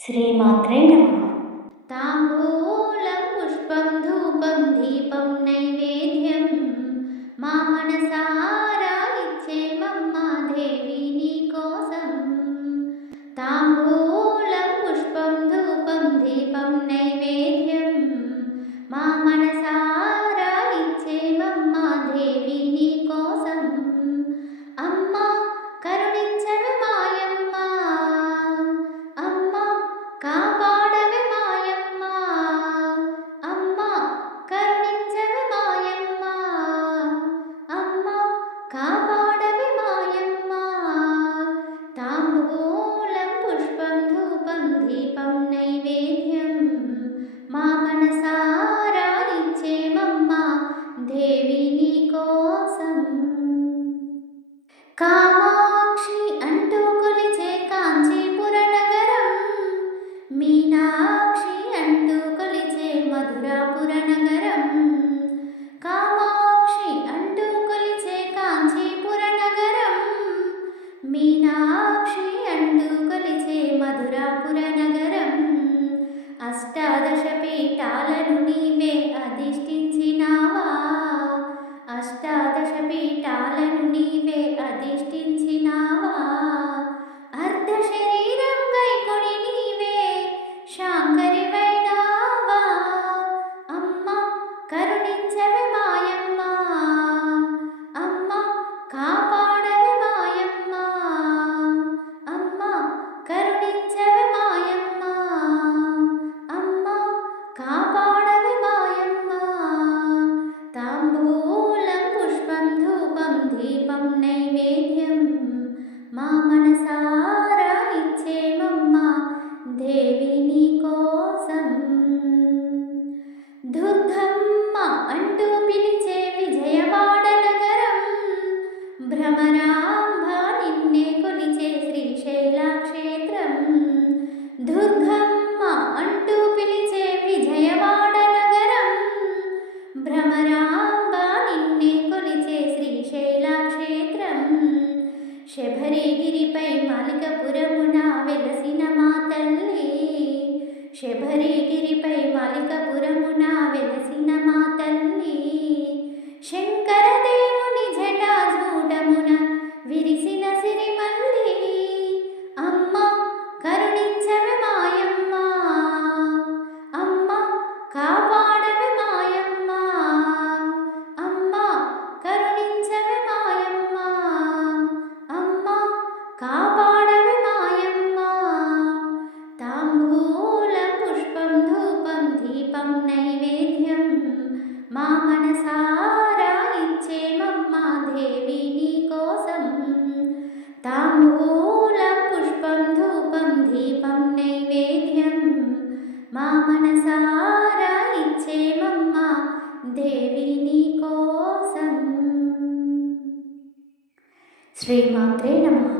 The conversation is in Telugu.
శ్రీమాత్రే నమః. తాంబూలం పుష్పం ధూపం దీపం నైవేద్యం మా మనసారా ఇచ్చేమమ్మా దేవి నీ కోసం. తాంబూలం పుష్పం ధూపం దీపం నైవేద్యం మా మనసారా ఇచ్చేమమ్మా దేవి నీ కోసం. అమ్మా కరుణించవే మాయమ్మ, అమ్మా కాపాడవే మాయమ్మ, అమ్మా కరుణించవే మాయమ్మ, అమ్మా కాపాడవే మాయమ్మ. తాంబూలం పుష్పం ధూపం దీపం నైవేద్యం మా మనసారా ఇచ్చేమమ్మా దేవి నీ కోసం. కామాక్షి అంటూ కొలిచే కాంచీపుర నగరం, మీనాక్షి అంటూ కొలిచే మధురాపుర నగరం. కామాక్షి అంటూ కొలిచే కాంచీపుర నగరం, మీనాక్షి అంటూ కొలిచే మధురాపుర నగరం. అష్టాదశ పీఠాలను నీవే అధిష్ఠించినావా, అష్టాదశ పీఠాలను నీవే అధిష్ఠించినావా. అర్ధ శరీరం గైకొని నీవే శాంకరివైనావా. అమ్మా కరుణించవే మాయమ్మ, అమ్మా కాపాడవే మాయమ్మ, అమ్మా కరుణించవే మాయమ్మ, అమ్మా కాపాడవే మాయమ్మ. తాంబూలం పుష్పం ధూపం దీపం నైవేద్యం మా మనసారా ఇచ్చేమమ్మా దేవి నీ కోసం. దుర్గమ్మ అంటూ పిలిచే విజయవాడ నగరం, భ్రమరాంబ నిన్నే కొలిచే శ్రీశైల క్షేత్రం. దుర్గమ్మ అంటూ పిలిచే విజయవాడ నగరం, భ్రమరాంబ నిన్నే కొలిచే శ్రీశైల క్షేత్రం. శబరిగిరిపై మాలికపురమున వెలసిన మా తల్లి, శబరిగిరిపై మాలికపురమున వెలసిన మా తల్లి. శంకరదేవుని జటాజూటమున విరిసిన సిరిమల్లి. అమ్మా కరుణించవే మాయమ్మ, అమ్మా కాపాడవే మాయమ్మ, అమ్మా కరుణించవే మాయమ్మ, అమ్మా కాపాడవే మాయమ్మ. తాంబూలం పుష్పం ధూపం దీపం నైవేద్యం మా మనసారా ఇచ్చేమమ్మా దేవి నీ కోసం. తాంబూలం పుష్పం ధూపం దీపం నైవేద్యం మా మనసారా ఇచ్చేమమ్మా దేవి నీ కోసం. శ్రీమాత్రే నమః.